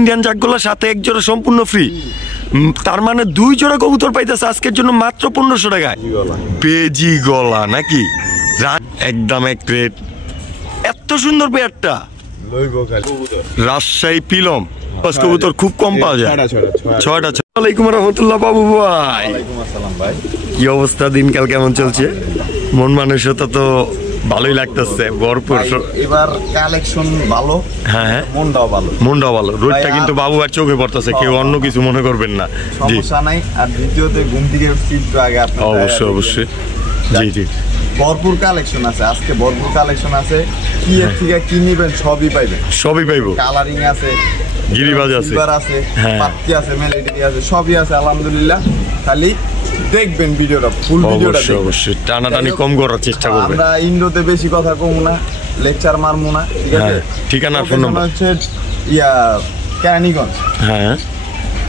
Indian জাকগুলোর সাথে এক জোড়া সম্পূর্ণ ফ্রি, তার মানে 2 জোড়া কবুতর পাইতেছে আজকের জন্য মাত্র 1500 টাকায়। পেজি গলা নাকি একদম এক রেট। এত সুন্দর পেয়ারটা রাজশাহী পিলম কবুতর খুব কম পাওয়া যায়। 6টা। ওয়ালাইকুম রহমতুল্লাহ বাবু ভাই, কি অবস্থা, দিনকাল কেমন চলছে? মন মানসিকতা তো ভালোই লাগতেছে, ভরপুর। এবার কালেকশন ভালো, হ্যাঁ মনটাও ভালো। রোডটা কিন্তু বাবু আর চোখে পড়তেছে, কেউ অন্য কিছু মনে করবেন না। জি সমস্যা নাই। আর দ্বিতীয়তে ঘুম থেকে একটু আগে অবশ্যই জি ভরপুর কালেকশন আছে আজকে, ভরপুর কালেকশন আছে। কি এর থেকে কি নিবেন সবই পাইবো। কালারিং আছে, গিরিবাজ আছে, সিলভার আছে, পাত্তি আছে, মেলেডি আছে, সবই আছে আলহামদুলিল্লাহ। খালি দেখবেন ভিডিওটা, ফুল ভিডিওটা অবশ্যই টানাটানি কম করার চেষ্টা করবেন। আমরা ইন্ডোতে বেশি কথা কমু না, লেকচার মারমু না, ঠিক আছে? ঠিকানা ফোন নাম্বার হচ্ছে কেরানীগঞ্জ, হ্যাঁ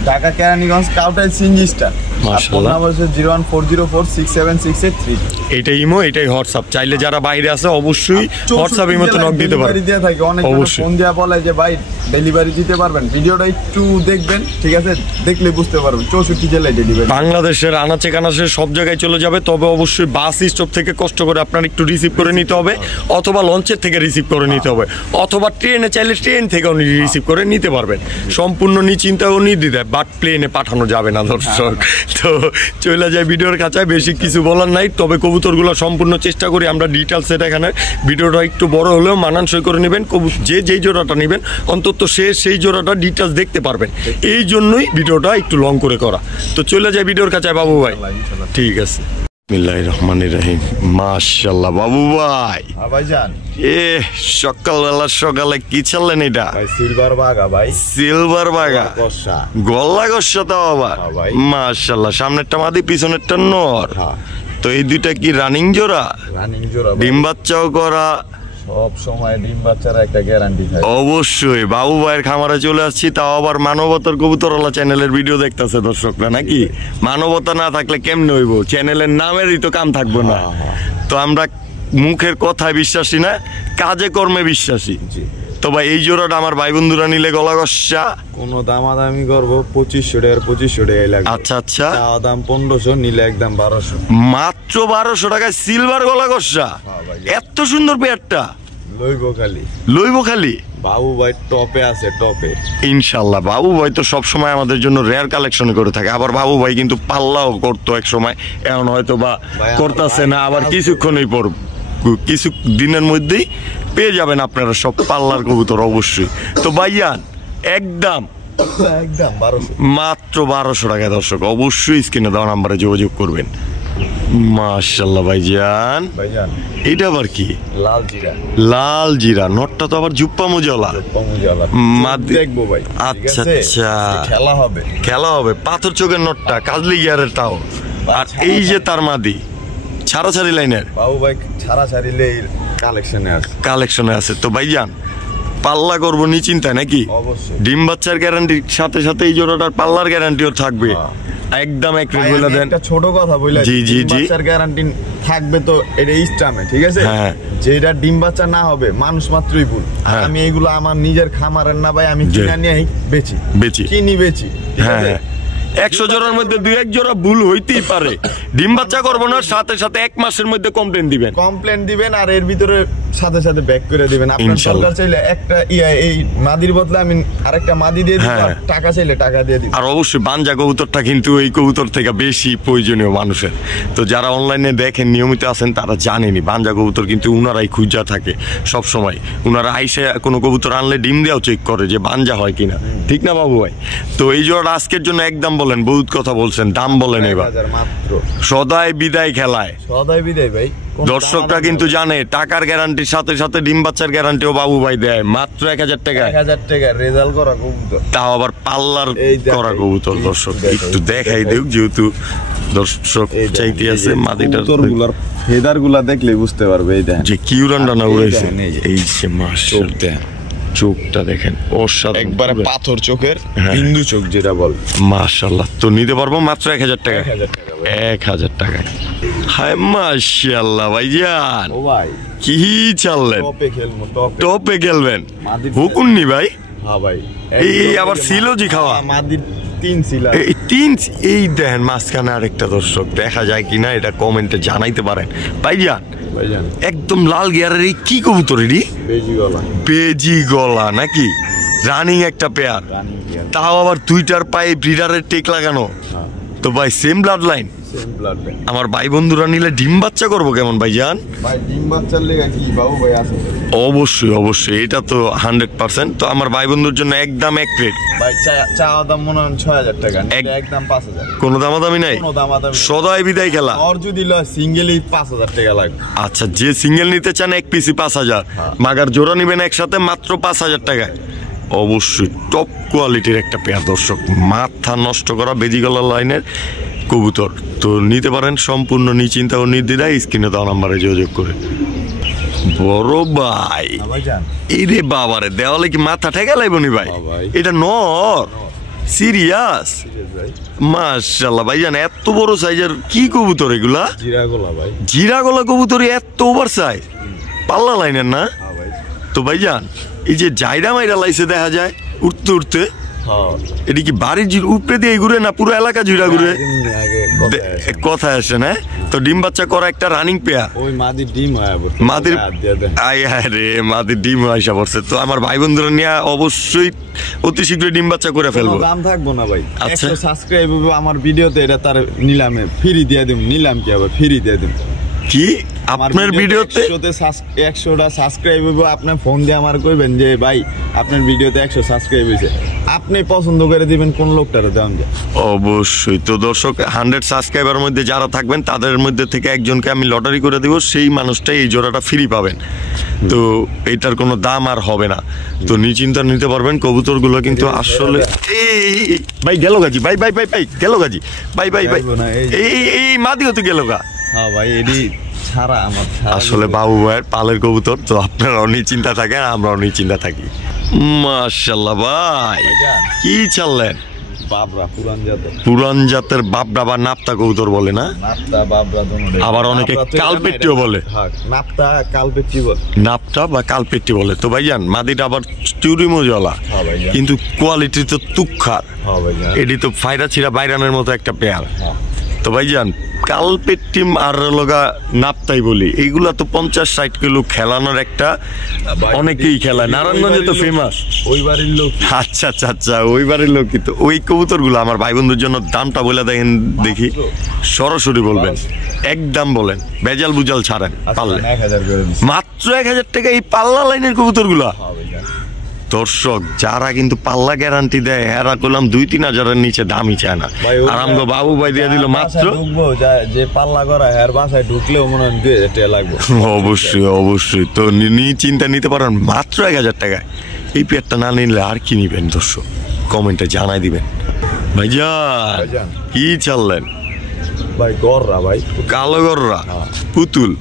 ঢাকা কেরানীগঞ্জ, কাউটাইল সিএনজি স্টার। মাশাআল্লাহ। নাম্বার হচ্ছে 01404676838। এটাই ইমো, এটাই হোয়াটসঅ্যাপ। চাইলে যারা বাইরে আছে অবশ্যই হোয়াটসঅ্যাপ ইমো তো নক দিতে পারবেন। দিয়ে থাকে অনেক ফোন দেয়া বলে যে ভাই ডেলিভারি দিতে পারবেন, ভিডিওটা একটু দেখবেন, ঠিক আছে? দেখলে বুঝতে পারবেন 64 জেলায় ডেলিভারি। বাংলাদেশের আনাচে কানাচে সব জায়গায় চলে যাবে, তবে অবশ্যই বাস স্টপ থেকে কষ্ট করে আপনার একটু রিসিভ করে নিতে হবে, অথবা লঞ্চের থেকে রিসিভ করে নিতে হবে, অথবা ট্রেনে চাইলে ট্রেন থেকেও রিসিভ করে নিতে পারবেন। সম্পূর্ণ নিশ্চিন্তা ও নির্দ্বিধায়, বাট প্লেনে পাঠানো যাবে না দর্শক। তো চলে যায় ভিডিওর কাছায়, বেশি কিছু বলার নাই। তবে কবুতরগুলো সম্পূর্ণ চেষ্টা করি আমরা ডিটেলস এখানে, ভিডিওটা একটু বড় হলেও মানানসই করে নেবেন। যেই জোড়াটা নেবেন অন্তত সেই জোড়াটা ডিটেলস দেখতে পারবেন, এই জন্যই ভিডিওটা একটু লং করে করা। তো চলে যায় ভিডিওর কাছায় বাবু ভাই, ঠিক আছে? বিসমিল্লাহির রহমানির রহিম। মাশাআল্লাহ বাবু ভাই, ভাইজান সকালে কি চাললেন? এটা সিলভার বাগা ভাই, সিলভার বাগা গলা গসা তো আবার। মাশাআল্লাহ, সামনেরটা মাদি পিছনেরটা নর। তো এই দুইটা কি রানিং জোড়া? ডিম বাচ্চাও করা? সব সময় ডিম বাচ্চার একটা গ্যারান্টি থাকে। অবশ্যই বাবু ভাইয়ের খামারে চলে আসছি, তাও আবার মানবতার কবুতরওয়ালা চ্যানেলের ভিডিও দেখতেছে দর্শকরা নাকি? মানবতা না থাকলে কেমনে হইব? চ্যানেলের নামেরই তো কাম থাকবো না। তো আমরা মুখের কথায় বিশ্বাসী না, কাজে কর্মে বিশ্বাসী। তো ভাই এই জোড়াটা আমার ভাই বন্ধুরা নিলে গলা গসা কোনো দামাদামি করবো 2500 টাকায় লাগবে। আচ্ছা দাম 1500, নিলে একদম 1200, মাত্র 1200 টাকায় সিলভার গলা গসা। এত সুন্দর পেয়ারটা লইব খালি বাবু ভাই টপে আছে, টপে ইনশাল্লাহ। বাবু ভাই তো সবসময় আমাদের জন্য রেয়ার কালেকশন করে থাকে। আবার বাবু ভাই কিন্তু পাল্লাও করতো এক সময়, এখন হয়তো বা করতেছে না, আবার কিছুক্ষণই পর কিছু দিনের মধ্যেই পেয়ে যাবেন আপনারা সব পাল্লার কবুতর অবশ্যই। তো ভাইয়ান একদম মাত্র 1200 টাকা দর্শক, অবশ্যই স্ক্রিনে দেওয়া নাম্বারে যোগাযোগ করবেন। মাশাআল্লাহ ভাইজান, এটা আবার কি? লাল জিরা। নটটা তো আবার জুপ্পা মুজলা। দেখবো ভাই, আচ্ছা খেলা হবে। পাথর চোখের নটটা, কাজলি গিয়ারের তাও। আর এই যে তার মাদি ছাড়াছাড়ি লাইনের বাবু ভাই, ছাড়াছাড়ি কালেকশনে আছে। তো ভাইজান পাল্লা করবো নিশ্চিন্তায় নাকি? ডিম বাচ্চার গ্যারান্টির সাথে সাথে এই জোড়াটার পাল্লার গ্যারান্টিও থাকবে। একদম এক রেট বলে দেন। একটা ছোট কথা বলে, জি বাচ্চার গ্যারান্টি থাকবে তো এটা ইস্টামে, ঠিক আছে? যেটা ডিম বাচ্চা না হবে মানুষ মাত্রই ভুল। আমি এইগুলো আমার নিজের খামারের না ভাই, আমি কিনা নিয়ে বেচি। হ্যাঁ, 100 জোড়ার মধ্যে 2-1 জোড়া ভুল হইতেই পারে। ডিম বাচ্চা করবো না, সাথে সাথে 1 মাসের মধ্যে কমপ্লেন দিবেন, আর এর ভিতরে সাথে সাথে ব্যাক করে দিবেন। আপনার সরকার চাইলে একটা এই মাদির বদলে আমি আরেকটা মাদি দিয়ে দিব, টাকা চাইলে টাকা দিয়ে দিব। আর অবশ্যই বানজা কবুতরটা কিন্তু এই কবুতর থেকে বেশি প্রয়োজনীয় মানুষের। তো যারা অনলাইনে দেখেন, নিয়মিত আছেন, তারা জানেনি বানজা কবুতর কিন্তু উনারাই খুঁজা থাকে সব সময়। উনারা আইসে কোনো কবুতর আনলে ডিম দেওয়াও চেক করে যে বানজা হয় কিনা, ঠিক না বাবু ভাই? তো এই জোড়া আজকের জন্য একদম বলেন, বহুত কথা বলছেন, দাম বলেন এবার। সদাই বিদায় খেলায়, সদাই বিদায় ভাই। দর্শকরা কিন্তু জানে টাকার গ্যারান্টির সাথে সাথে ডিম বাচ্চার গ্যারান্টিও বাবু ভাই দেয় মাত্র 1000 টাকা। 1000 টাকা রেজাল্ট করা কবুতর, তাও আবার পাল্লার করা কবুতর। দর্শক একটু দেখাই দেখ, যেহেতু দর্শক চাইতে আছে মাদিটার ফেদার গুলা দেখলে বুঝতে পারবে। এই দেখেন যে কি উড়ান ডানা উড়াইছে, এই যে মাশাআল্লাহ চোখটা দেখেন, একবারে পাথর চোখের হিন্দু চোখ যেটা বল। মাশাআল্লাহ। তো নিতে পারবো মাত্র 1000 টাকা। 1000 টাকায়। হায় মাশাআল্লাহ ভাইজান, ও ভাই কি চাললেন? টপে খেলবেন হুকুননি ভাই? হ্যাঁ ভাই এই আবার সিলোজি খাওয়া মাদির 3 ছিল এই দেখেন মাঝখানে আরেকটা দর্শক দেখা যায় কিনা এটা কমেন্টে জানাইতে পারেন ভাইজান। একদম লাল গিয়ারের এই কি কবুতর এটি? বেজি গলা নাকি রানিং একটা পেয়ার, তাও আবার 2টার পায়ে ব্রিডারের টেক লাগানো। তো ভাই সেম ব্লাড লাইন, আমার ভাই বন্ধুরা নিলে ডিম বাচ্চা করবো কেমন ভাইজান? ভাই ডিম বাচ্চার লেগা কি বাবু ভাই আছে? অবশ্যই এটা তো 100%। তো আমার ভাই বন্ধুর জন্য একদম এক প্লেট ভাই চা দাম মনে হয় 6000 টাকা, একদম 5000। কোনো দামাদামি নাই, সদাই বিদায় খেলা। আর যদি সিঙ্গেলই 5000 টাকা লাগবে। আচ্ছা, যে সিঙ্গেল নিতে চান এক পিসি 5000, মাগার জোড়া নিবেন একসাথে মাত্র 5000 টাকায়। অবশ্যই টপ কোয়ালিটির একটা পেয়ার দর্শক, মাথা নষ্ট করা বেজি গলা লাইনের কবুতর। তো নিতে পারেন সম্পূর্ণ নিশ্চিন্তা ও নির্দ্বিধায় স্ক্রিনে দেওয়া নাম্বারে যোগাযোগ করে। বড় ভাই এরে বাবারে, দেওয়ালে কি মাথা ঠেকা লাইবনি ভাই? এটা নর সিরিয়াস মাশাআল্লাহ ভাইজান, এত বড় সাইজের কি কবুতর এগুলা? জিরাগলা ভাই, জিরাগলা কবুতর এত ওভার সাইজ, পাল্লা লাইনের না? তো ভাইজান এই যে জাইরা মাইরা লাইছে দেখা যায় উঠতে উঠতে, এটি কি বাড়ির উপরে দিয়ে ঘুরে না পুরো এলাকা জুড়া ঘুরে? কথা আসে না? তো ডিম বাচ্চা করা একটা রানিং পেয়ার, ওই মাদির ডিম মাদির ডিম আইসা পড়ছে। তো আমার ভাই বন্ধুরা নিয়ে অবশ্যই অতি শীঘ্রই ডিম বাচ্চা করে ফেলবো। দাম থাকবো না ভাই, 100 সাবস্ক্রাইব আমার ভিডিওতে, এটা তার নিলামে ফ্রি দিয়ে দিম। নিলাম কি আবার ফ্রি দিয়ে দিম? কি আপনার ভিডিওতে 100টা সাবস্ক্রাইব হইব, আপনি ফোন দিয়ে আমার কইবেন যে ভাই আপনার ভিডিওতে 100 সাবস্ক্রাইব হইছে, আপনি পছন্দ করে দিবেন কোন লোকটারে দাম যায়। অবশ্যই। তো দর্শক 100 সাবস্ক্রাইবার মধ্যে যারা থাকবেন তাদের মধ্যে থেকে একজনকে আমি লটারি করে দিব, সেই মানুষটাই এই জোড়াটা ফ্রি পাবেন। তো এইটার কোনো দাম আর হবে না, তো নিশ্চিন্তা নিতে পারবেন। কবুতরগুলো কিন্তু আসলে ভাই গেল গাজি, ভাই ভাই ভাই ভাই গেল গাজি, ভাই ভাই ভাই এই মাদি হতে গেল গা। হ্যাঁ ভাই এডি ছাড়া আমার আসলে বাবু ভাইয়ের পালের কবুতর, তো আপনারাও নিশ্চিন্তা থাকেন, আমরাও নিশ্চিন্তা থাকি। মাশাআল্লাহ ভাই কি চাললেন? বাবরা, পুরান জাতের বাবরা বা নাপ্তা কবুতর বলে না? নাপ্তা বাবরা দুটোই, আবার অনেকে কালপেট্টিও বলে। নাপ্তা কালপেট্টি বলে, নাপ্তা বা কালপেট্টি বলে। তো ভাইজান মাদিটা আবার চুরি মজলা, কিন্তু কোয়ালিটি তো তুক্ষার। এটি তো ফায়রা ছিড়া বাইরানের মতো একটা পেয়ার। তো ভাইজান কালপেট্টি আর লগা নাপতাই বলি, এইগুলা তো 50-60 কিলো খেলানোর একটা, অনেকেই খেলায়, নারায়ণগঞ্জে তো ফেমাস। ওই বাড়ির লোক? আচ্ছা আচ্ছা আচ্ছা, ওই বাড়ির লোক। কিন্তু ওই কবুতরগুলো আমার ভাই বন্ধুর জন্য দামটা বলে দেখেন দেখি, সরাসরি বলবেন, একদম বলেন, বেজাল বুজাল ছাড়েন পারলে। মাত্র 1000 টাকা এই পাল্লা লাইনের কবুতরগুলা। দর্শক যারা কিন্তু পাল্লা গ্যারান্টি দেয় এরা করলাম 2-3 হাজারের নিচে দামই চায় না। আর আমগো বাবু ভাই দিয়ে দিল মাত্র, যে পাল্লা করা এর বাসায় ঢুকলেও মনে হয় 2000 টাকা লাগবে। অবশ্যই। তো চিন্তা নিতে পারেন মাত্র 1000 টাকায়। এই পেয়ারটা না নিলে আর কি নিবেন দর্শক কমেন্টে জানাই দিবেন। ভাইজান কি চাললেন? ভাই গররা, ভাই কালো গররা, পুতুল,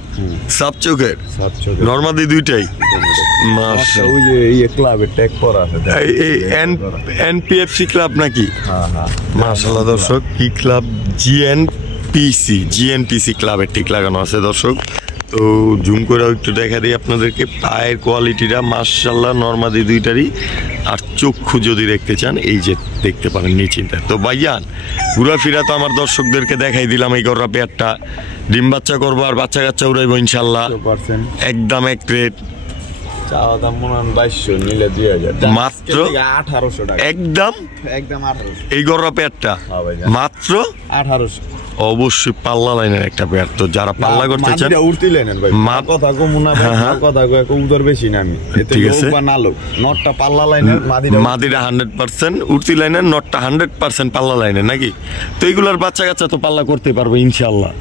সাপ চোখের, নরমাদি দুইটাই। এনপিএফসি ক্লাব নাকি? মাশাআল্লাহ দর্শক, কি ক্লাব? জিএনপিসি ক্লাবের ঠিক লাগানো আছে দর্শক। তো জুম করে একটু দেখা দিই আপনাদেরকে পায়ের কোয়ালিটিটা মাশাআল্লাহ নরমাদি দুইটারই। আর চক্ষু যদি দেখতে চান এই যে দেখতে পারেন নিশ্চিন্তা। তো ভাইজান ঘুরাফিরা তো আমার দর্শকদেরকে দেখাই দিলাম এই গররা পেয়ারটা, ডিম বাচ্চা করবো আর বাচ্চা কাচ্চা উড়াইবো ইনশাল্লাহ, একদম এক রেট। মাত্র 1800 টাকা, একদম 1800 এই গররা পেয়ারটা মাত্র 1800। অবশ্যই পাল্লা লাইনের একটা পেয়ার। তো যারা পাল্লা করতে চান উঠতি লাইনের ভাই, কথা কো মুনা কথা কো কবুতর বেশি না আমি, ঠিক আছে বানালো নটটা পাল্লা লাইনের, মাদিরা 100% উঠতি লাইনের, নটটা 100% পাল্লা লাইনের নাকি? তো এইগুলোর বাচ্চা কাচ্চা তো পাল্লা করতে পারবে ইনশাআল্লাহ।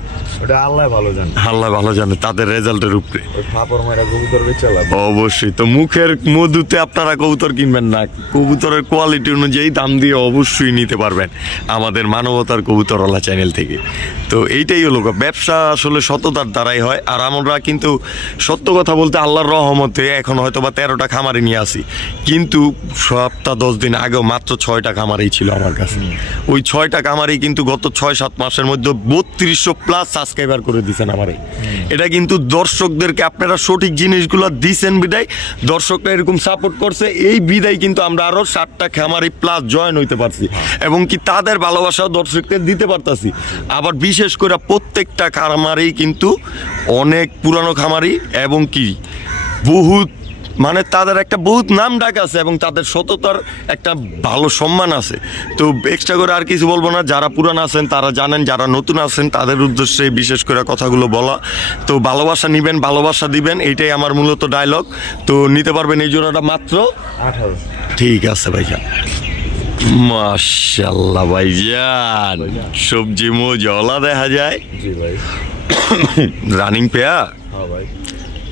ওটা আল্লাহ ভালো জানে, আল্লাহ ভালো জানে তাদের রেজাল্টের উপরে। ফাপড় মারা কবুতর বেচালা অবশ্যই। তো মুখের মধুতে আপনারা কবুতর কিনবেন না, কবুতরের কোয়ালিটি অনুযায়ী দাম দিয়ে অবশ্যই নিতে পারবেন আমাদের মানবতার কবুতরওয়ালা চ্যানেল থেকে। তো এইটাই হলো ব্যবসা, আসলে সততার দ্বারাই হয়। আর আমরা কিন্তু সত্য কথা বলতে আল্লাহর রহমতে এখন হয়তো বা 13টা খামারে নিয়ে আসি, কিন্তু সপ্তাহ 10 দিন আগেও মাত্র 6টা খামারেই ছিল আমার কাছে। ওই 6টা খামারেই কিন্তু গত 6-7 মাসের মধ্যে 3200+ সাবস্ক্রাইবার করে দিয়েছেন আমারে। এটা কিন্তু দর্শকদেরকে আপনারা সঠিক জিনিসগুলো দিছেন বিদায় দর্শকরা এরকম সাপোর্ট করছে, এই বিদায় কিন্তু আমরা আরো 7টা খামারি প্লাস জয়েন হইতে পারছি এবং কি তাদের ভালোবাসা দর্শকদের দিতে পারতাছি। আবার বিশেষ করে প্রত্যেকটা খামারি কিন্তু অনেক পুরানো খামারি এবং কি বহুত মানে তাদের একটা বহুত নাম ডাক আছে এবং তাদের সততার একটা ভালো সম্মান আছে। তো এক্সট্রা করে আর কিছু বলবো না, যারা পুরান আছেন তারা জানেন, যারা নতুন আছেন তাদের উদ্দেশ্যে বিশেষ করে কথাগুলো বলা। তো ভালোবাসা নিবেন, ভালোবাসা দিবেন, এইটাই আমার মূলত ডায়লগ। তো নিতে পারবেন এই জোড়াটা মাত্র 18। ঠিক আছে ভাইজান, মাশাআল্লাহ ভাইজান, সবজি মজলা দেখা যায়। জি ভাই। Running pair. হ্যাঁ ভাই।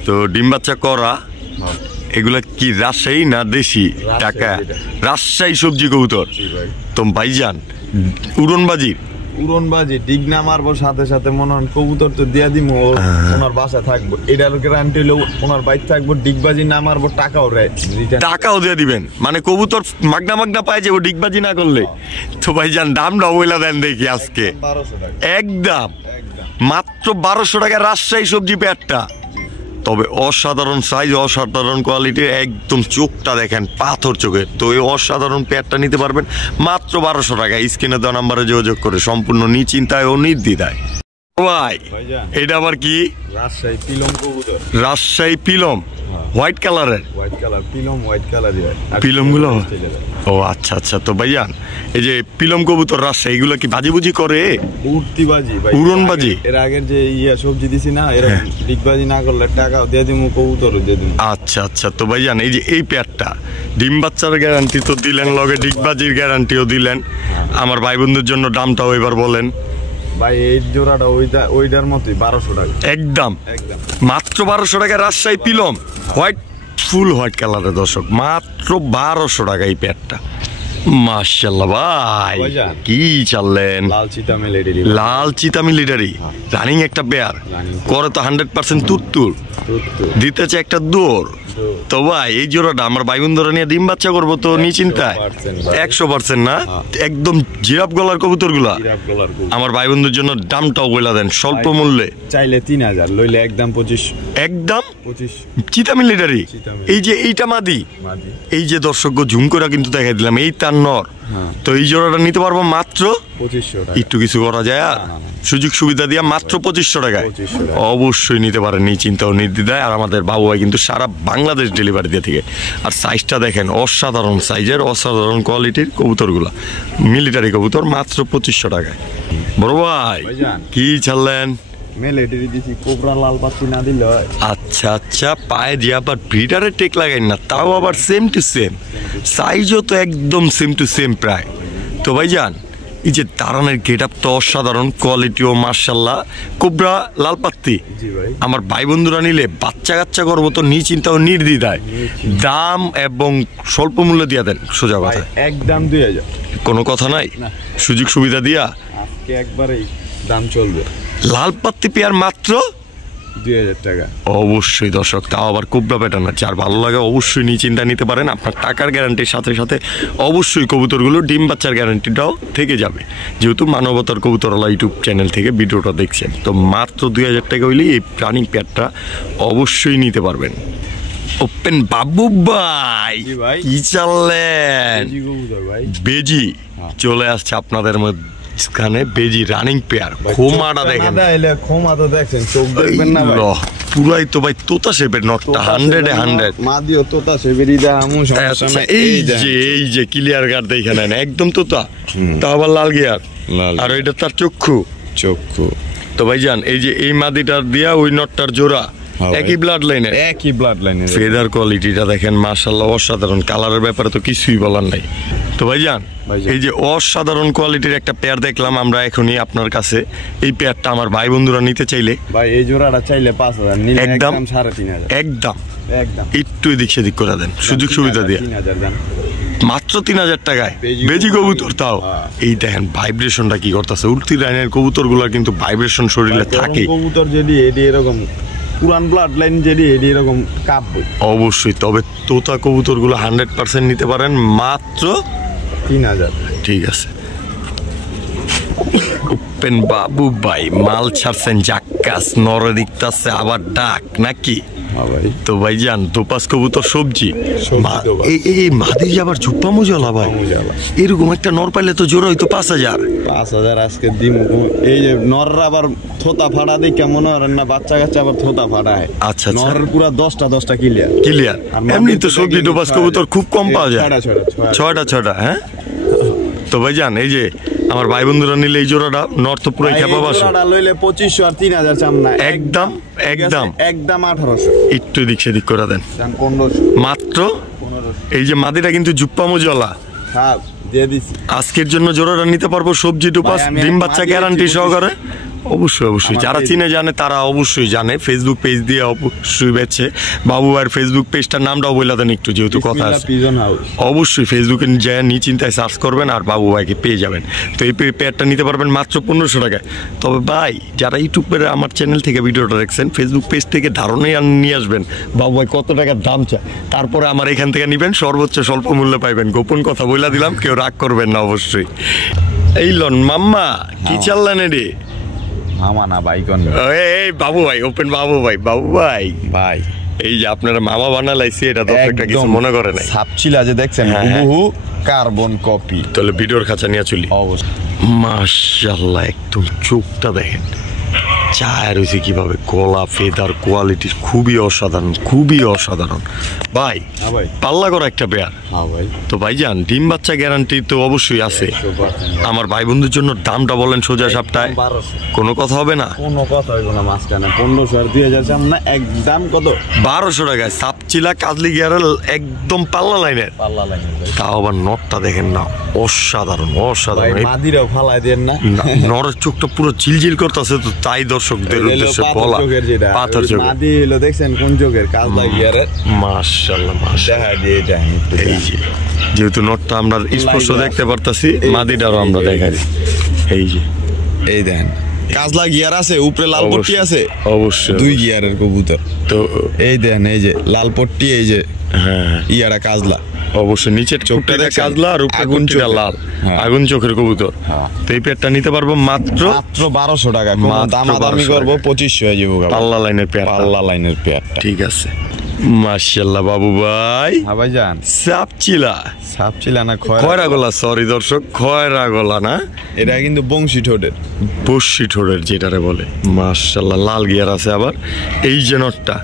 তো ডিম বাচ্চা করা এগুলা কি রাজশাহী না দেশি টাকা? রাজশাহী সবজি কবুতর। তো ভাইজান উড়নবাজি ডিগ না মারবো সাথে সাথে মনে হয় কবুতর তো দিয়া দিব, ওনার বাসায় থাকবো, এটার গ্যারান্টি হলো ওনার বাইক থাকবো। ডিগবাজি না মারবো টাকাও দিয়ে দিবেন, মানে কবুতর মাগনা পায় যাবো ডিগবাজি না করলে। তো ভাইজান দামটা বইলা দেন দেখি আজকে। একদম মাত্র 1200 টাকা রাজশাহী সবজি পেয়ারটা। তবে অসাধারণ সাইজ, অসাধারণ কোয়ালিটির, একদম চোখটা দেখেন পাথর চোখের। তো এই অসাধারণ পেয়ারটা নিতে পারবেন মাত্র 1200 টাকা। স্ক্রিনে দেওয়া নাম্বারে যোগাযোগ করে সম্পূর্ণ নিশ্চিন্তায় ও নির্দ্বিধায়। ভাই এটা আবার কি? রাজশাহী পিলম কবুতর। রাজশাহী পিলম হোয়াইট কালারের। হোয়াইট কালার পিলম, হোয়াইট কালার পিলম গুলো। ও আচ্ছা আচ্ছা। তো ভাইজান এই যে পিলম কবুতর রাজশাহী, এগুলো কি বাজি করে? উড়তিবাজি ভাই, উড়নবাজি। এর আগের যে সবজি দিছি না, এরকম ডিগবাজি না করলে টাকাও দিয়ে দিমু, কবুতরও দিয়ে দিমু। আচ্ছা আচ্ছা। তো ভাইজান এই যে এই পেয়ারটা ডিম বাচ্চার গ্যারান্টি তো দিলেন, লগে ডিগবাজির গ্যারান্টিও দিলেন। আমার ভাই বন্ধুর জন্য দামটাও এবার বলেন ভাই। এই জোড়াটা ওইটার মতোই 1200 টাকা। একদম মাত্র 1200 টাকা রাজশাহী পিলম হোয়াইট, ফুল হোয়াইট কালারের দর্শক, মাত্র 1200 টাকা এই পেয়ারটা। মাশাআল্লাহ ভাই কি চাললেন? লাল চিতা মিলিটারি রানিং একটা পেয়ার করে তো 100% তুত্তুর দিতেছে একটা দৌড়। তো ভাই এই জোড়াটা আমার ভাই বন্ধুরা নিয়ে ডিম বাচ্চা করবো তো নিশ্চিন্তায় 100% না? একদম জিরাফ গলার কবুতর গুলা আমার ভাই বন্ধুর জন্য দামটাও বলে দেন স্বল্প মূল্যে। চাইলে 3000, লইলে একদম 25। একদম 25 চিতা মিলিটারি। এই যে এইটা মাদি, এই যে দর্শক ঝুম করে কিন্তু দেখাই দিলাম, এই তার নর। তো এই জোড়াটা নিতে পারবো মাত্র 2500 টাকা। একটু কিছু করা যায় আর সুযোগ সুবিধা দিয়া মাত্র 2500 টাকায় অবশ্যই নিতে পারেন নিশ্চিন্তা ও নির্দ্বিধায়। আর আমাদের বাবু ভাই কিন্তু সারা বাংলাদেশ ডেলিভারি দিয়ে থেকে। আর সাইজটা দেখেন অসাধারণ সাইজের, অসাধারণ কোয়ালিটির কবুতরগুলা, মিলিটারি কবুতর মাত্র 2500 টাকায়। বড় ভাই কি ছাড়লেন? মেলেটারি দিছি, কোবরা লাল পাতি না দিলে। আচ্ছা আচ্ছা, পায়ে দিয়ে আবার ব্রিডারে টেক লাগাই না, তাও আবার সেম টু সেম, সাইজও তো একদম সেম টু সেম প্রায়। তো ভাইজান এই যে দাঁড়ানোর গেট আপ তো অসাধারণ, কোয়ালিটিও মার্শাল্লাহ, কোবরা লাল পাত্তি। আমার ভাই বন্ধুরা নিলে বাচ্চা কাচ্চা করবো তো নিশ্চিন্তা ও নির্দ্বিধায় দাম এবং স্বল্প মূল্য দিয়ে দেন। সোজা কথা, একদম 2000, কোনো কথা নাই, সুযোগ সুবিধা দিয়া আজকে একবারেই দাম চলবে। লাল পাত্তি পেয়ার মাত্র 2000 টাকা। অবশ্যই দর্শক, তাও আবার কোবরা প্যাটার্ন, যার ভালো লাগে অবশ্যই নিশ্চিন্তা নিতে পারেন। আপনার টাকার গ্যারান্টির সাথে সাথে অবশ্যই কবুতরগুলো ডিম বাচ্চার গ্যারান্টিটাও থেকে যাবে, যেহেতু মানবতার কবুতরওয়ালা ইউটিউব চ্যানেল থেকে ভিডিওটা দেখছেন। তো মাত্র 2000 টাকা হইলেই এই রানিং পেয়ারটা অবশ্যই নিতে পারবেন। ওপেন বাবু ভাই কি চাললেন? বেজি চলে আসছে আপনাদের মধ্যে, বেজি রানিং পেয়ার। খোমাটা দেখেন, খোমা তো দেখছেন, চোখ দেখবেন না পুরাই তো ভাই তোতা শেপের নটটা 100 মাদিও তোতা শেপের। এই যে ক্লিয়ার গার্ড দেখে নেন, একদম তোতা, তা আবার লাল গিয়ার, আর ওইটা তার চক্ষু। তো ভাইজান এই যে এই মাদিটার দিয়া ওই নটটার জোড়া একই ব্লাড লাইনের, ফেদার কোয়ালিটিটা দেখেন মাশাআল্লাহ অসাধারণ। কালারের ব্যাপারে তো কিছুই বলার নাই। তো ভাইজান এই যে অসাধারণ কোয়ালিটির একটা পেয়ার দেখলাম আমরা এখনই আপনার কাছে। এই পেয়ারটা আমার ভাই বন্ধুরা নিতে চাইলে ভাই এই জোড়াটা চাইলে 5000, নিলে একদম 3500। একদম একটু এদিক সেদিক করে দেন, সুযোগ সুবিধা দিয়ে মাত্র 3000 টাকায় বেজি কবুতর। তাও এই দেখেন ভাইব্রেশনটা কি করতেছে, উল্টি লাইনের কবুতর গুলা কিন্তু ভাইব্রেশন শরীরে থাকে। কবুতর যদি এরকম পুরান ব্লাড লাইন যদি এরকম কাঁপবে অবশ্যই। তবে তোতা কবুতর গুলো 100% নিতে পারেন মাত্র 3000। ঠিক আছে, ওপেন বাবু ভাই মাল ছাড়ছেন জাক্কাস, নর দিকতাছে আবার ডাক নাকি? তো ভাইজান দোপাস কবুতর সবজি এই মাদি আবার ঝুপ্পা মুজলা ভাই, এরকম একটা নর পাইলে তো জোর হইতো 5,000 আজকে দিম। এই যে নররা আবার থোতা ফাড়া দিয়ে কেমন না, বাচ্চা কাচ্চা আবার থোতা ফাড়ায়। আচ্ছা নর পুরা 10টা ক্লিয়ার। এমনি তো সবজি দোপাস কবুতর খুব কম পাওয়া যায়, 6টা। হ্যাঁ তো ভাইজান এই যে আমার ভাই বন্ধুরা নিলে এই জোড়াটা নর তো পুরো খেপা বাসে, লইলে 2500 আর 3000 চামনা একদম 1800। একটু দিক সেদিক করে দেন 1500 মাত্র। এই যে মাদিটা কিন্তু জুপ্পা মুজলা, হ্যাঁ দিয়ে দিছি। আজকের জন্য জোড়াটা নিতে পারবো সবজি টোপাস ডিম বাচ্চা গ্যারান্টি সহকারে। অবশ্যই যারা চিনে জানে তারা অবশ্যই জানে, ফেসবুক পেজ দিয়ে অবশ্যই বেচে। বাবু ভাইয়ের ফেসবুক পেজটার নামটাও বলে দেন একটু, যেহেতু কথা আছে। অবশ্যই ফেসবুকে যা নিশ্চিন্তায় সার্চ করবেন আর বাবু ভাইকে পেয়ে যাবেন। তো এই পেয়ারটা নিতে পারবেন মাত্র 1500 টাকায়। তবে ভাই যারা ইউটিউবের আমার চ্যানেল থেকে ভিডিওটা দেখছেন, ফেসবুক পেজ থেকে ধারণাই নিয়ে আসবেন বাবু ভাই কত টাকার দাম চায়, তারপরে আমার এখান থেকে নেবেন, সর্বোচ্চ স্বল্প মূল্যে পাইবেন। গোপন কথা বলে দিলাম, কেউ রাগ করবেন না অবশ্যই। এই লন মাম্মা কি চাল্লেন রে? মামা না ভাই কোন? এই বাবু ভাই, ওপেন বাবু ভাই এই যে আপনারা মামা বানালাইছে, এটা তো একটা কিছু মনে করে নাই। সাপচিলা যে দেখছেন হুবহু কার্বন কপি। তাহলে ভিডিওর খাঁচা নিয়ে চলি। অবশ্যই মাশাআল্লাহ, একদম চোখটা দেখেন চায় রয়েছে কিভাবে, গলা ফেদার কোয়ালিটি খুবই অসাধারণ ভাই। পাল্লা করা একটা পেয়ার। তো ভাইজান ডিম বাচ্চা গ্যারান্টি তো অবশ্যই আছে। আমার ভাই বন্ধুর জন্য দামটা বলেন সোজা সাপটায়, কোনো কথা হবে না? কোনো কথা হইব না, মাঝখানে 1500 আর 2000 চাম না, একদম কত 1200 টাকায় সাপচিলা কাজলি গিয়ারের একদম পাল্লা লাইনের। তাও আবার নটটা দেখেন না, অসাধারণ। মাদিরাও ফালাই দেন না, নরের চোখটা পুরো ঝিলঝিল করতেছে। তো তাই দর্শকদের উদ্দেশ্যে বলা, পাথর চোখ মাদি হলো দেখছেন কোন চোখের কাজ লাগিয়ারে। মাশাআল্লাহ দিয়ে যায়। এই যে যেহেতু নটটা আমরা স্পষ্ট দেখতে পারতাছি, মাদিটারও আমরা দেখাই। এই দেখেন কাজলা গিয়ার আছে, উপরে লাল পট্টি আছে। অবশ্যই 2 গিয়ারের কবুতর। তো এই দেখেন এই যে লাল পট্টি, এই যে ইয়ারা কাজলা। অবশ্যই নিচের চোখটা কাজলা আর উপরে গুনটা লাল, আগুন চোখের কবুতর। তো এই পেয়ারটা নিতে পারবো মাত্র 1200 টাকা। দামাদামি করবো 2500 হয়ে যাবো। পাল্লা লাইনের পেয়ার। ঠিক আছে। মাশাআল্লাহ বাবু ভাই। হ্যাঁ ভাইজান সাপচিলা না খয়রা গলা, সরি দর্শক, খয়রা গলা না, এটা কিন্তু বংশী ঠোঁটের যেটারে বলে। মাশাআল্লাহ লাল গিয়ার আছে আবার। এই যে নটটা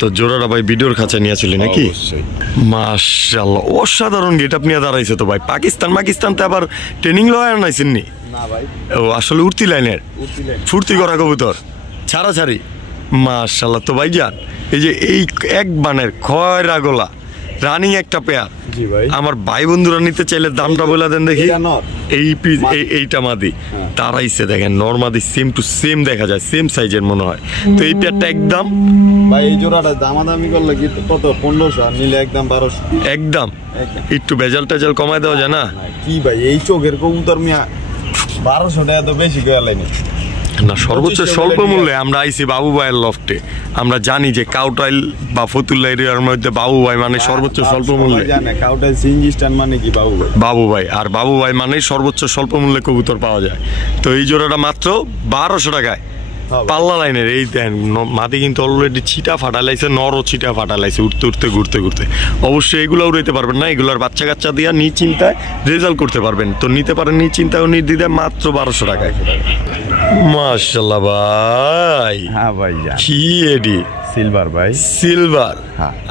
তো জোড়াটা ভাই ভিডিওর খাঁচা নিয়ে চলি নাকি? মাশাআল্লাহ অসাধারণ গেটআপ নিয়ে দাঁড়াইছে তো ভাই। পাকিস্তান তো আবার ট্রেনিং লয় নাইছেন নি? না ভাই, ও আসলে উড়তি লাইনের ফুর্তি করা কবুতর ছাড়াছাড়ি। মাশাআল্লাহ। তো ভাইজান এই যে এই এক বানের খয়রা গলা রানিং একটা পেয়ার, আমার ভাই বন্ধুরা নিতে চাইলে দামটা বলে দেন দেখি। এইটা মাদি তারাইছে দেখেন, নরমাদি সেম টু সেম দেখা যায়, সেম সাইজের মনে হয়। তো এই পেয়ারটা একদম ভাই, এই জোড়াটা দামাদামি করলে কি কত? 1500 আর নিলে একদম 1200। একদম একটু ভেজাল টেজাল কমায় দেওয়া যায় না? কি ভাই এই চোখের কবুতর মিয়া 1200 টাকা তো বেশি গেলাইনি না। সর্বোচ্চ স্বল্প মূল্যে আমরা আইছি বাবু ভাইয়ের লফটে। আমরা জানি যে কাউটাইল বা ফতুল্লা এরিয়ার মধ্যে বাবু ভাই মানে সর্বোচ্চ স্বল্প মূল্যে। কাউটাইল সিনজিস্টান মানে কি বাবু ভাই, আর বাবু ভাই মানে সর্বোচ্চ স্বল্প মূল্যে কবুতর পাওয়া যায়। তো এই জোড়াটা মাত্র 1200 টাকায় পাল্লা লাইনের। এই দেন মাদি কিন্তু অলরেডি ছিটা ফাটালাইছে, নরও ছিটা ফাটালাইছে উঠতে ঘুরতে। অবশ্যই এগুলো উড়াইতে পারবেন না, এগুলোর বাচ্চা কাচ্চা দিয়া নিশ্চিন্তায় রেজাল্ট করতে পারবেন। তো নিতে পারেন নিশ্চিন্তায় ও নির্দ্বিধায় মাত্র 1200 টাকায়। মাশাআল্লাহ ভাই। হ্যাঁ ভাই কি এডি সিলভার ভাই, সিলভার।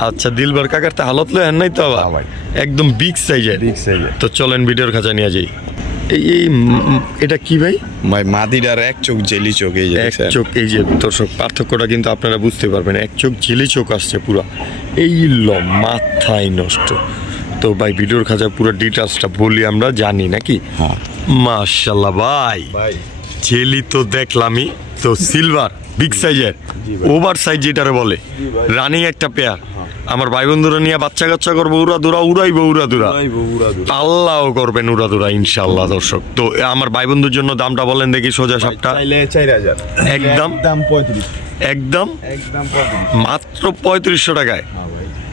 আচ্ছা দিলবার কাকার তা হালত লয় নাই তো ভাই, একদম বিগ সাইজের। তো চলেন ভিডিওর খাঁচা নিয়ে যাই। এই এটা কি ভাই? মাদিরার এক চোখ জেলি চোখ। এই যে এক চোখ, এই যে দর্শক পার্থক্যটা কিন্তু আপনারা বুঝতে পারবেন। এক চোখ জেলি চোখ আসছে পুরো, এই মাথায় নষ্ট। তো ভাই ভিডিওর খাঁচা পুরো ডিটেলসটা বলি, আমরা জানি নাকি? মাশাআল্লাহ ভাই, জেলি তো দেখলামই। তো সিলভার বিগ সাইজের, ওভার সাইজ যেটারে বলে, রানিং একটা পেয়ার। আমার ভাই বন্ধুরা নিয়ে বাচ্চা কাচ্চা করবো, উড়াইবো পাল্লাও করবেন উড়াদুরা ইনশাআল্লাহ দর্শক। তো আমার ভাই বন্ধুর জন্য দামটা বলেন দেখি সোজা সাপটা। 4000 একদম 35, একদম মাত্র 3500 টাকায়।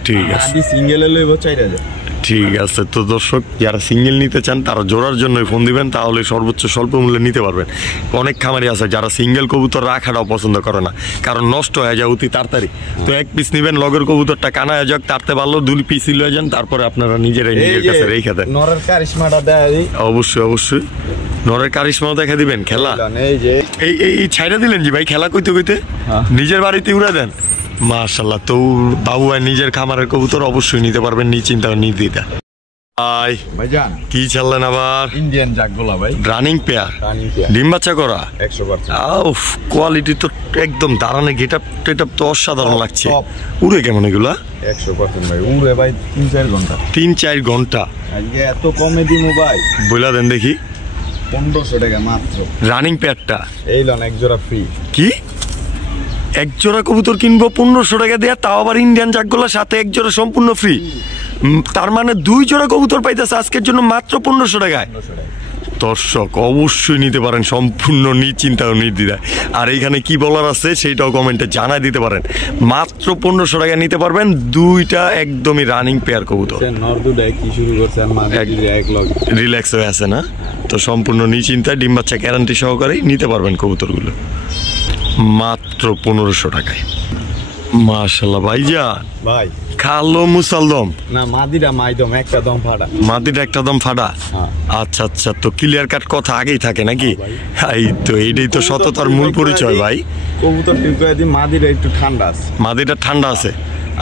ঠিক আছে, সিঙ্গেল লইব 4000। ঠিক আছে, তো দর্শক যারা সিঙ্গেল নিতে চান তারা জোড়ার জন্যই ফোন দিবেন, তাহলে সর্বোচ্চ স্বল্প মূল্যে নিতে পারবেন। অনেক খামারি আছে যারা সিঙ্গেল কবুতর রাখাটাও পছন্দ করে না, কারণ নষ্ট হয়ে যায় অতি তাড়াতাড়ি। তো এক পিস নিবেন, লগের কবুতরটা কানা হয়ে যাক, তারতে পারলো 2 পিস লয়ে যান, তারপরে আপনারা নিজেরাই নিজের কাছে রেখে দেন। নরের কারিশমাটা দেয়। অবশ্যই অবশ্যই নরের কারিশমাও দেখা দিবেন। খেলা এই যে এই ছাইড়া দিলেন জি ভাই, খেলা কইতে কইতে নিজের বাড়িতে উড়া দেন। মাশাআল্লাহ, তো বাবু ভাই নিজের খামারের কবুতর অবশ্যই নিতে পারবেন, নিশ্চিন্তা নির্দ্বিধা। ভাইজান কি চাললেন আবার? ইন্ডিয়ান জাকগুলা ভাই, রানিং পেয়ার, ডিম বাচ্চা করা 100%। কোয়ালিটি তো একদম দাঁড়ানে, গেটআপ টেটআপ তো অসাধারণ লাগছে। উড়ে কেমন এগুলা? 100% ভাই উড়ে ভাই 3-4 ঘন্টা। 3-4 ঘন্টা আজকে এত কমে দিমু ভাই, বইলা দেন দেখি। 1500 টাকা মাত্র রানিং পেয়ারটা। এই লন এক জোড়া ফ্রি। কি এক জোড়া কবুতর কিনবো 1500 টাকা দেয়া, তাও আবার ইন্ডিয়ান জাকগুলোর সাথে এক জোড়া সম্পূর্ণ ফ্রি? তার মানে 2 জোড়া কবুতর পাইতেছে আজকের জন্য মাত্র 1500 টাকায়। দর্শক অবশ্যই নিতে পারেন সম্পূর্ণ নিশ্চিন্তা ও নির্দ্বিধায়। আর এইখানে কি বলার আছে সেটাও কমেন্টে জানাই দিতে পারেন। মাত্র 1500 টাকা নিতে পারবেন 2টা একদমই রানিং পেয়ার কবুতর। রিল্যাক্স হয়ে আছে না, তো সম্পূর্ণ নিশ্চিন্তায় ডিম বাচ্চা গ্যারান্টি সহকারেই নিতে পারবেন কবুতরগুলো মাত্র 1500 টাকায়। মাশাআল্লাহ ভাইজান, ভাই কালো মুসালদম না মাদিরা মাইদম একটা দম ফাটা। মাদিরা একটা দম ফাটা। আচ্ছা আচ্ছা, তো ক্লিয়ার কাট কথা আগেই থাকে নাকি? এই তো এইটাই তো সততার মূল পরিচয় ভাই। কবুতর টিপে দি মাদিরা একটু ঠান্ডা আছে। মাদিরা ঠান্ডা আছে।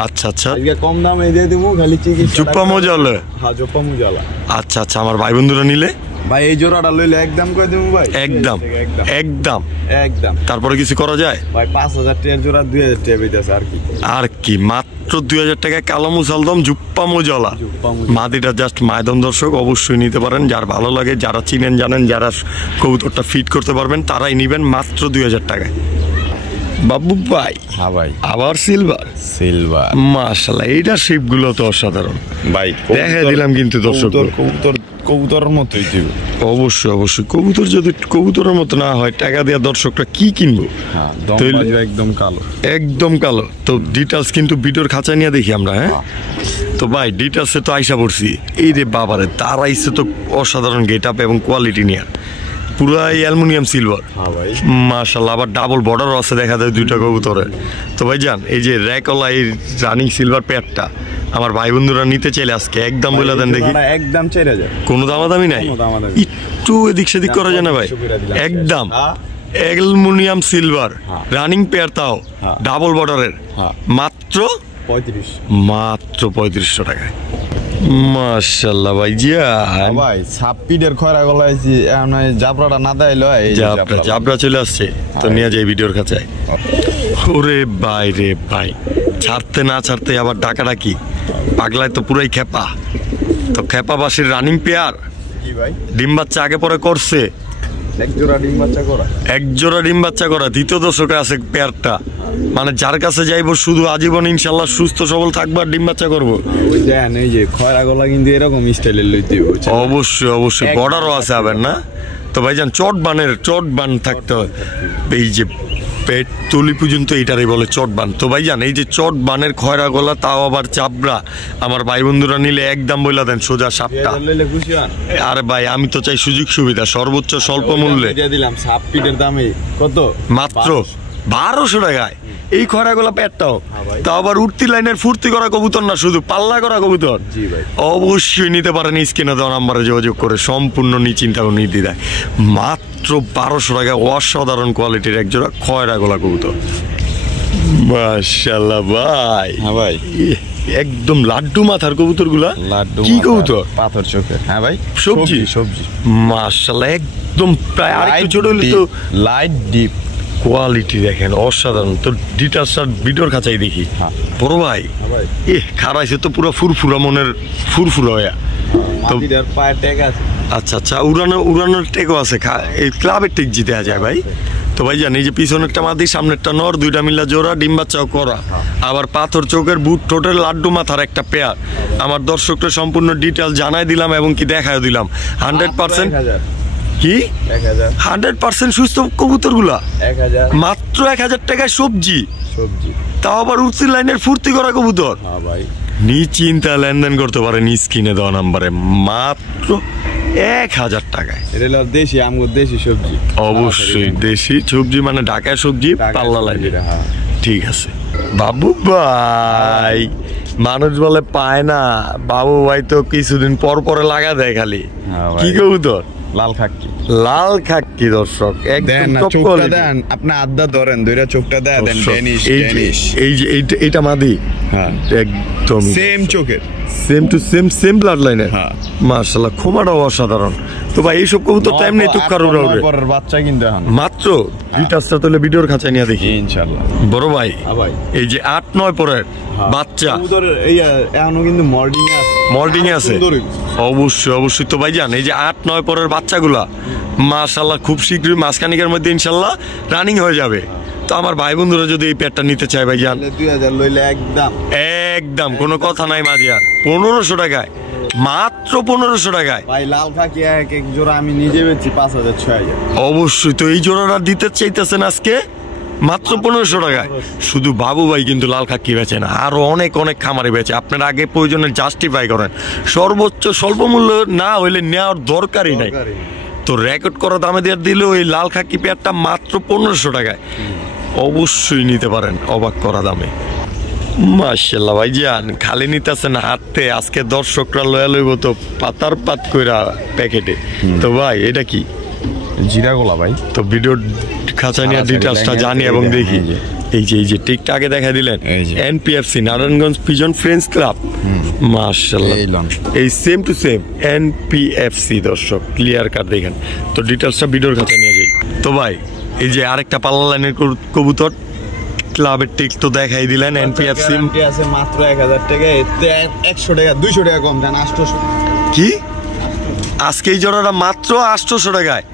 আচ্ছা আচ্ছা, আজকে কম দামে দিয়ে দিমু, খালি চিকিৎসা জুপ্পা মোজালে। হ্যাঁ জুপ্পা মোজালা। আচ্ছা আচ্ছা, আমার ভাই বন্ধুরা নিলে ভাই এই জোড়াটা লইলে একদম কই দেবো ভাই? একদম একদম একদম। তারপরে কিছু করা যায় ভাই? 5000 টাকার জোড়া 2000 টাকা বেচেছে আর কি। আর কি মাত্র 2000 টাকায় কালো মুসালদম জুপ্পা মোজালা মাদিটা জাস্ট মায়দম। দর্শক অবশ্যই নিতে পারেন, যার ভালো লাগে, যারা চিনেন জানেন, যারা কবুতরটা ফিট করতে পারবেন তারাই নিবেন মাত্র 2000 টাকায়। বাবু ভাই, হ্যাঁ ভাই, আবার সিলভার। মাশাআল্লাহ, এইটা শেপগুলো তো অসাধারণ ভাই, দেখা দিলাম কিন্তু দর্শক কবুতরের মতোই দিব। অবশ্যই অবশ্যই, কবুতর যদি কবুতরের মতো না হয় টাকা দেওয়া দর্শকরা কি কিনবো? একদম কালো, একদম কালো। তো ডিটেলস কিন্তু ভিডিওর খাঁচা নিয়ে দেখি আমরা। হ্যাঁ তো ভাই ডিটেলসে তো আইসা পড়ছি। এই রে বাবারে, তার আইসে তো অসাধারণ গেট আপ এবং কোয়ালিটি নিয়ে, পুরাই অ্যালুমিনিয়াম সিলভার। মাশাআল্লাহ, আবার ডাবল বর্ডারও আছে দেখা যায় 2টা কবুতরে। তো ভাই জান, এই যে র্যাকওয়ালা এই রানিং সিলভার পেয়ারটা আমার ভাই বন্ধুরা নিতে চাইলে আজকে একদম বলে দেন দেখি। একদম 4000, কোনো দামাদামি নাই, একটু এদিক সেদিক করা যায় না ভাই? একদম অ্যালুমিনিয়াম সিলভার রানিং পেয়ার, তাও ডাবল বর্ডারের, মাত্র 3500 টাকায়। মাশাআল্লাহ ভাই ভাই, সাপপিডের খয়রা গলাইছি, জাবরাটা না দাইলো, এই জাবরা চলে আসছে তো নিয়ে যাই ভিডিওর কাছে। ওরে ভাই রে ভাই, ছাড়তে না ছাড়তে আবার ডাকাটা কি পাগলায় তো পুরাই খেপা। তো খেপা বাসির রানিং পেয়ার ডিম বাচ্চা আগে পরে করছে, এক জোড়া ডিম বাচ্চা করা দ্বিতীয় দশকে আছে পেয়ারটা। মানে যার কাছে যাইবো শুধু আজীবন ইনশাল্লাহ সুস্থ সবল থাকবো আর ডিম বাচ্চা করবো। এই যে খয়রা গলা কিন্তু এরকম স্টাইলের লইতে অবশ্যই অবশ্যই, বর্ডারও আছে আবার না? তো ভাইজান চট বান থাকতে হয়, এই যে পেট তুলি পর্যন্ত এইটারই বলে চট বান। তো ভাইজান এই যে চট বানের খয়রা গলা, তাও আবার চাপড়া, আমার ভাই বন্ধুরা নিলে একদম বইলা দেন সোজা 7টা। আরে ভাই আমি তো চাই সুযোগ সুবিধা, সর্বোচ্চ স্বল্প মূল্যে দিলাম। সাপপিডের দামে কত? মাত্র 1200 টাকায় এই খয়রাগোলা পেটটাও, তাও আবার উঠতি লাইনের ফুর্তি করা কবুতর না, শুধু পাল্লা করা কবুতর। অবশ্যই নিতে পারেন স্ক্রিনে দেওয়া নাম্বারে যোগাযোগ করে, সম্পূর্ণ নিশ্চিন্তা ও নির্দ্বিধায় মাত্র 1200 টাকায় অসাধারণ কোয়ালিটির এক জোড়া খয়রাগোলা কবুতর। মাশাআল্লাহ ভাই, হ্যাঁ ভাই, একদম লাড্ডু মাথার কবুতর গুলা। কি কবুতর? পাথর চোখের। হ্যাঁ ভাই, সবজি। মাশাআল্লাহ, একদম প্রায় আরেকটু ছোট হলে তো লাইট ডিপ কোয়ালিটি দেখেন অসাধারণ। তো ডিটেলসটা ভিডিওর কাছেই দেখি। বড় ভাই খারাইছে তো পুরো ফুরফুরা, মনের ফুরফুরা হয়ে। তো পায়ের ট্যাগ আছে। আচ্ছা আচ্ছা, উড়ানোর ট্যাগও আছে, এই ক্লাবের ট্যাগ জিতে যায় ভাই। তো ভাই জানি যে পিছনেরটা মাদি, সামনেরটা নর, 2টা মিলা জোড়া, ডিম বাচ্চাও করা, আবার পাথর চোখের বুট ঠোঁটের লাড্ডু মাথার একটা পেয়ার। আমার দর্শকদের সম্পূর্ণ ডিটেল জানাই দিলাম এবং কি দেখাও দিলাম। 100% কি 100% সুস্থ কবুতর গুলা মাত্র 1000 টাকায় সবজি, তাও আবার উঠতি লাইনের ফুর্তি করা কবুতর। নিশ্চিন্তা লেনদেন করতে পারেন স্ক্রিনে দেওয়া নাম্বারে মাত্র 1000 টাকায়। এটা হলো দেশি আমগো দেশি সবজি। অবশ্যই দেশি সবজি মানে ঢাকায় সবজি পাল্লা লাইনে। ঠিক আছে বাবু ভাই, মানুষ বলে পায় না, বাবু ভাই তো কিছুদিন পর পরে লাগা দেয় খালি। কি কবুতর? লাল খাক্কি। লাল খাক্কি দর্শক, একদম টপ চোখটা দেন, আপনি আড্ডা ধরেন, দুইটা চোখটা দেন ডেনিশ। এই যে এইটা মাদি, হ্যাঁ একদম সেম চোখের, সেম টু সেম ব্লাড লাইনের। মাশাআল্লাহ খুমাটাও অসাধারণ। তো ভাই এইসব কবুতর তো এমনি তুক্কার উড়াউড়ে বাচ্চা কিন্তু এখন মাত্র ডিটাচটা তুলে ভিডিওর খাঁচায় নিয়ে দেখি ইনশাআল্লাহ। বড় ভাই এই যে 8-9 পরের বাচ্চা কবুতর এই এখনো কিন্তু মল্ডিং এ আছে। অবশ্যই তো ভাইজান এই যে 8-9 পরের বাচ্চাগুলা মাশাআল্লাহ খুব শীঘ্রই মাসখানিকের মধ্যে ইনশাআল্লাহ রানিং হয়ে যাবে। তো আমার ভাই বন্ধুরা যদি এই পেটটা নিতে চায় ভাইজান 2000 লইলে একদম কোনো কথা নাই মাঝিয়া, 1500 টাকায়, মাত্র 1500 টাকায় ভাই। লাল খাকি এক জোড়া আমি নিজে বেচি 5000-6000। অবশ্যই তো এই জোড়াটা দিতে চাইতেছেন আজকে মাত্র 1500 টাকায়। শুধু বাবু ভাই কিন্তু লাল খাকি বেচে না, আরো অনেক খামারে বেচে। আপনারা আগে প্রয়োজনে জাস্টিফাই করেন, সর্বোচ্চ স্বল্প মূল্য না হইলে নেওয়ার দরকারই নাই। তো রেকর্ড করা দামে দিয়ে দিল ওই লাল খাকি পেয়ারটা মাত্র 1500 টাকায়। অবশ্যই নিতে পারেন অবাক করা দামে। মাশাআল্লাহ ভাইজান খালি নিতেছেন হাতে, আজকে দর্শকরা লয়া লইব তো পাতার পাত কইরা প্যাকেটে। তো ভাই এটা কি? জিরা গোলা ভাই। তো ভিডিও খাঁচা নিয়ে ডিটেইলসটা জানি এবং দেখি। এই যে টিকটা আগে দেখা দিলেন, এনপিএফসি নারায়ণগঞ্জ পিজন ফ্রেন্ডস ক্লাব। মাশাআল্লাহ এই সেম টু সেম এনপিএফসি দর্শক ক্লিয়ার কাট দেখেন। তো ডিটেইলসটা ভিডিওর খাঁচা নিয়ে যাই। তো ভাই এই যে আরেকটা পাল্লা লাইনের কবুতর ক্লাবের টিক তো দেখাই দিলেন। এনপিএফসি আছে মাত্র 1000 টাকা, এতে 100 টাকা 200 টাকা কম জান 800। কি আজকে এই জোড়াটা মাত্র 800 টাকায়?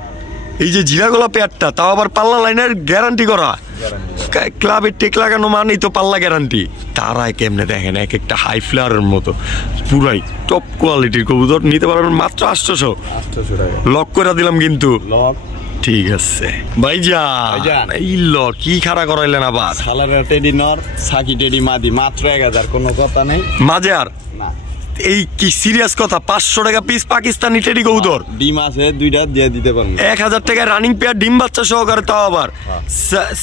এই যে জিরাগোলা পেয়ারটা, তাও আবার পাল্লা লাইনের গ্যারান্টি করা। ক্লাবের টেক লাগানো মানেই তো পাল্লা গ্যারান্টি। তারাই কেমনে দেখেন এক একটা হাই ফ্লায়ারের মতো পুরাই টপ কোয়ালিটির কবুতর নিতে পারবেন মাত্র 800 টাকা। লক করে দিলাম কিন্তু। লক ঠিক আছে ভাইজান। এই লক কি খাড়া করাইলেন আবার? সালারের টেডি নর, সাকি টেডি মাদি মাত্র 1000, কোনো কথা নেই মাঝে আর না। এই কি সিরিয়াস কথা? 500 টাকা পিস পাকিস্তানি টেডি কবুতর, ডিম আছে দুইটা দিয়ে দিতে পারবেন। 1000 টাকা রানিং পেয়ার ডিম বাচ্চা সহকারে, তাও আবার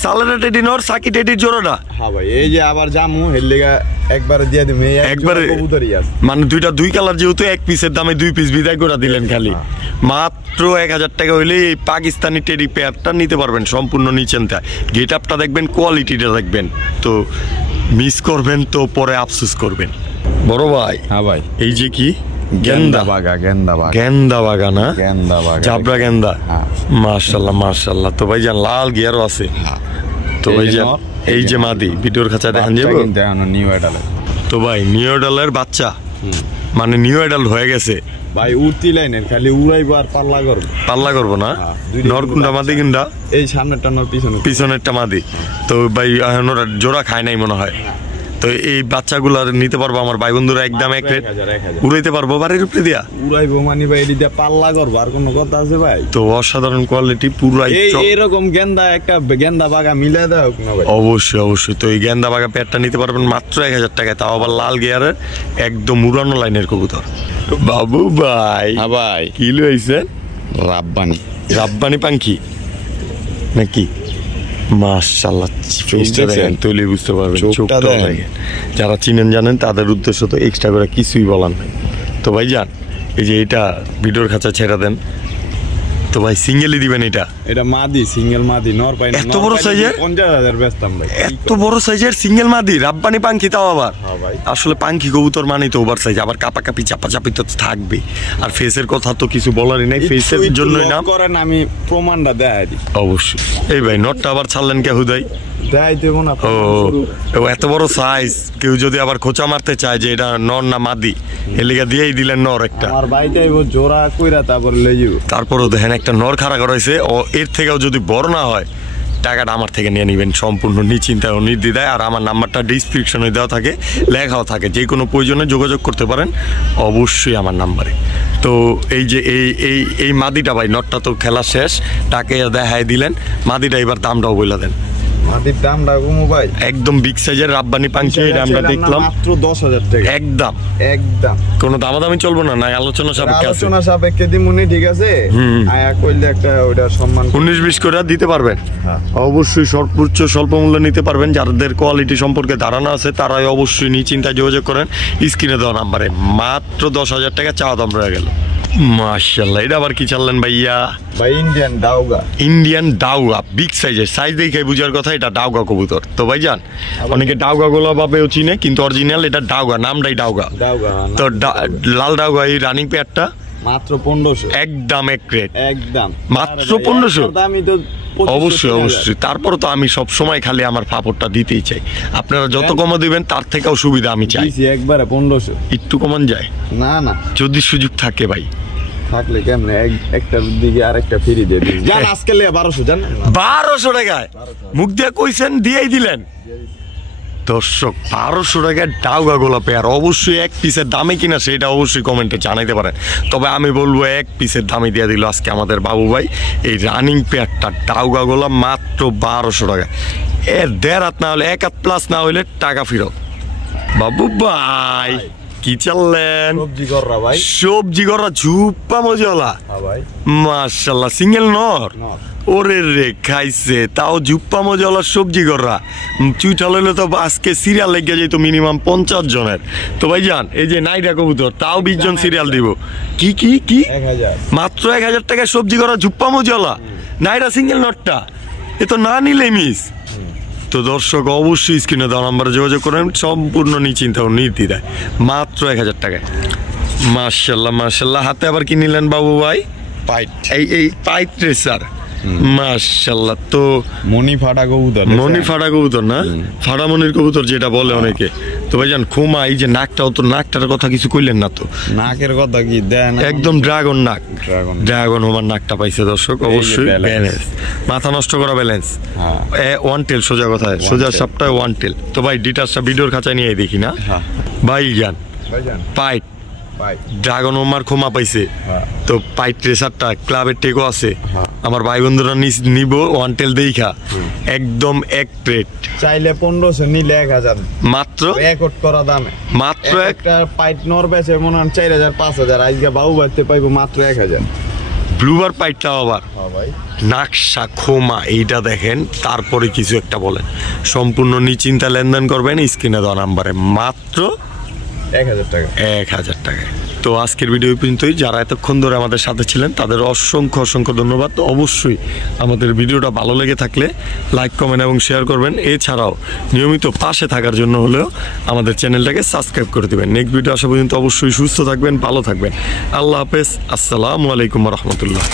সালারা টেডি নর সাকি টেডির জোড়াটা। হ্যাঁ ভাই এই যে আবার জামু এর লেগা একবারে দিয়ে দিম। একবারে কবুতরই আছে মানে দুই কালার, যেহেতু এক পিসের দামে 2 পিস বিদায় করে দিলেন খালি। মাত্র 1000 টাকা হইলে এই পাকিস্তানি টেডি পেয়ারটা নিতে পারবেন সম্পূর্ণ নিচেনটা। গেট আপটা দেখবেন, কোয়ালিটিটা দেখবেন, তো মিস করবেন তো পরে আফসোস করবেন। বড় ভাই। হ্যাঁ ভাই এই যে কি গেন্দা বাগা না? গেন্দা বাগা, জাবরা গেন্দা। মাশাআল্লাহ। তো ভাইজান লাল গিয়ারও আছে। তো ভাইজান এই যে মাদি ভিডিওর খাঁচা দেখান যাবো। নিউ এডাল। তো ভাই নিউ এডালের বাচ্চা মানে নিউ এডাল হয়ে গেছে ভাই। উড়তি লাইনের খালি উড়াইবো আর পাল্লা করবো না। নরকুন্ডা মাদি কিন্দা এই সামনেরটা নর পিছনেরটা মাদি। তো ভাই ওরা জোড়া খায় নাই মনে হয়। তো এই বাচ্চাগুলো নিতে পারবো আমার ভাই বন্ধুরা একদম এক রেট উড়াইতে পারবো বাড়ির উপরে দিয়া উড়াইবো মানে ভাই এটি দিয়া পাল্লা করবো আর কোনো কথা আছে ভাই? তো অসাধারণ কোয়ালিটি পুরাই। এরকম গেন্দা একটা গেন্দা বাগা মিলে দাও না ভাই? অবশ্যই। তো এই গেন্দা বাগা পেয়ারটা নিতে পারবেন মাত্র 1000 টাকায়, তাও আবার লাল গিয়ারের একদম উড়ানো লাইনের কবুতর। বাবু ভাই। হ্যাঁ ভাই। কি লইছেন? রাব্বানি পাখি নাকি? মাশাআল্লাহ তুলে বুঝতে পারবেন, চোখটা দেখেন। যারা চিনেন জানেন তাদের উদ্দেশ্য তো এক্সট্রা করে কিছুই বলার নাই। তো ভাই যান এই যে এটা ভিডিওর খাঁচা ছেড়ে দেন। তো ভাই সিঙ্গেলই দিবেন? এটা মাদি, সিঙ্গেল মাদি, নর পাই না। এত বড় সাইজের? 50000 বেচতাম ভাই। এত বড় সাইজের সিঙ্গেল মাদি রাব্বানি পাখি, তাও আবার। আসলে পাখি কবুতর মানেই তো ওভার সাইজ, আবার কাপাকাপি চাপাচাপি তো থাকবে। আর ফেসের কথা তো কিছু বলারই নাই, ফেসের জন্যই নাম করেন। আমি প্রমাণটা দেখাই দিই। অবশ্যই। এই ভাই নটটা আবার ছাড়লেন কে হুদাই? এত বড় সাইজ, কেউ যদি আবার খোঁচা মারতে চায় যে এটা নর না মাদি, এলিগা দিয়েই দিলেন নর একটা। তারপরও দেখেন একটা নর খাড়া করাইছে। ও এর থেকেও যদি বড় না হয় টাকাটা আমার থেকে নিয়ে নিবেন সম্পূর্ণ নিশ্চিন্তায় ও নির্দ্বিধায়। আর আমার নাম্বারটা ডিসক্রিপশনে দেওয়া থাকে, লেখাও থাকে, যে কোনো প্রয়োজনে যোগাযোগ করতে পারেন অবশ্যই আমার নাম্বারে। তো এই যে এই মাদিটা ভাই, নটটা তো খেলা শেষ, টাকে দেখাই দিলেন। মাদিটা এবার দামটাও বলে দেন। মাটির দামটা কমু ভাই একদম বিগ সাইজের রাব্বানি পাঙ্কি, এটা আমরা দেখলাম মাত্র 10,000 টাকা একদম। কোনো দামাদামি চলবো না, নাই আলোচনা সাপেক্ষে আছে, আলোচনা সাপেক্ষে দিমুনি, ঠিক আছে? আয়া কইলে একটা ওইটা সম্মান 19-20 করে দিতে পারবেন। অবশ্যই সর্বোচ্চ স্বল্প মূল্য নিতে পারবেন। যাদের কোয়ালিটি সম্পর্কে ধারণা আছে তারাই অবশ্যই নিশ্চিন্তায় যোগাযোগ করেন স্ক্রিনে দেওয়া নাম্বারে। মাত্র 10,000 টাকা চাওয়া দাম রয়ে গেল। মাশাআল্লাহ, এটা আবার কি চাললেন ভাইয়া? ভাই ইন্ডিয়ান ডাউগা বিগ সাইজের, সাইজ দেখে বুঝার কথা এটা ডাউগা কবুতর। তো ভাইজান অনেকে ডাউগা গোলা ভাবেও চিনে, কিন্তু অরিজিনাল এটা ডাউগা, নামটাই ডাউগা। তো লাল ডাউগা এই রানিং পেয়ারটা মাত্র 1500 একদম এক রেট, একদম মাত্র 1500। দামই তো অবশ্যই অবশ্যই। তারপর তো আমি সব সময় খালি আমার ফাপড়টা দিতেই চাই, আপনারা যত কমা দিবেন তার থেকেও সুবিধা আমি চাই। একবারে 1500, একটু কমান যায় না যদি সুযোগ থাকে ভাই, থাকলে কেমনে একটার দিকে আরেকটা ফ্রি দিয়ে দিন। জান আজকে 1200, জান 1200 টাকায় মুখ দিয়ে কইছেন দিয়েই দিলেন। দর্শক 1200 টাকায় ডাউগা গোলা পেয়ার, অবশ্যই এক পিসের দামে কিনা সেটা অবশ্যই কমেন্টে জানাইতে পারেন। তবে আমি বলবো এক পিসের দামে দিয়ে দিল আজকে আমাদের বাবু ভাই এই রানিং পেয়ারটা ডাউগা গোলা মাত্র 1200 টাকা। এর 1.5 হাত না হলে 1 হাত প্লাস না হইলে টাকা ফেরত। বাবু ভাই কি চাললেন? সবজি গররা ঝুপ্পা মজলা ভাই, মাশাআল্লাহ, সিঙ্গেল নর। ওরে রে খাইছে, তাও ঝুপ্পা মজলা সবজি গররা চুইঠাল হইলে তো আজকে সিরিয়াল লেগে যেত মিনিমাম 50 জনের। তো ভাই যান এই যে নাইডা কবুতর, তাও 20 জন সিরিয়াল দিব। কি 1000 মাত্র 1000 টাকায় সবজি গররা ঝুপ্পা মজলা নাইডা সিঙ্গেল নটটা, এ তো না নিলে মিস। তো দর্শক অবশ্যই স্ক্রিনে দেওয়া নাম্বারে যোগাযোগ করেন, সম্পূর্ণ নিশ্চিন্তা ও নির্দ্বিধায় মাত্র 1000 টাকায়। মাশাআল্লাহ মাশাআল্লাহ। হাতে আবার কি নিলেন বাবু ভাই? পাইট, এই পাইট রেসার, মাশাআল্লাহ। তো মনি ফাটা কবুতর না, ফাড়ামনির কবুতর যেটা বলে অনেকে। তো ভাইজান খুমা এই যে নাকটাও, তো নাকটার কথা কিছু কইলেন না তো? নাকের কথা কি দেন, একদম ড্রাগন নাক, ড্রাগন হোমার নাকটা পাইছে দর্শক। অবশ্যই ব্যালেন্স, মাথা নষ্ট করা ব্যালেন্স, ওয়ান টেল সোজা কথা, সোজা সবটাই ওয়ান টেল। তো ভাই ডিটাচটা ভিডিওর খাঁচায় নিয়ে দেখি না ভাই জ্ঞান পাইট ড্রাগন হোমার ক্ষমা পাইছে। তো পাইট রেসারটা ক্লাবের টেকও আছে, আমার ভাই বন্ধুরা নিব ওয়ান টেল দেখা একদম এক রেট। চাইলে 1500, নিলে 1000 মাত্র রেকর্ড করা দামে। মাত্র একটা পাইট নর বেচে মনে হয় 4000 5000, আজকে বাবু বাইতে পাইবো মাত্র 1000। ব্লুবার পাইটটা আবার ভাই নাকশা খোমা এইটা দেখেন, তারপরে কিছু একটা বলেন। সম্পূর্ণ নিশ্চিন্তা লেনদেন করবেন স্ক্রিনে দেওয়া নাম্বারে মাত্র 1000 টাকা। 1000 টাকায়। তো আজকের ভিডিও পর্যন্তই। যারা এতক্ষণ ধরে আমাদের সাথে ছিলেন তাদের অসংখ্য ধন্যবাদ। অবশ্যই আমাদের ভিডিওটা ভালো লেগে থাকলে লাইক কমেন্ট এবং শেয়ার করবেন। এছাড়াও নিয়মিত পাশে থাকার জন্য হলেও আমাদের চ্যানেলটাকে সাবস্ক্রাইব করে দেবেন। নেক্সট ভিডিও আসা পর্যন্ত অবশ্যই সুস্থ থাকবেন, ভালো থাকবেন। আল্লাহ হাফেজ, আসসালামু আলাইকুম রহমতুল্লাহ।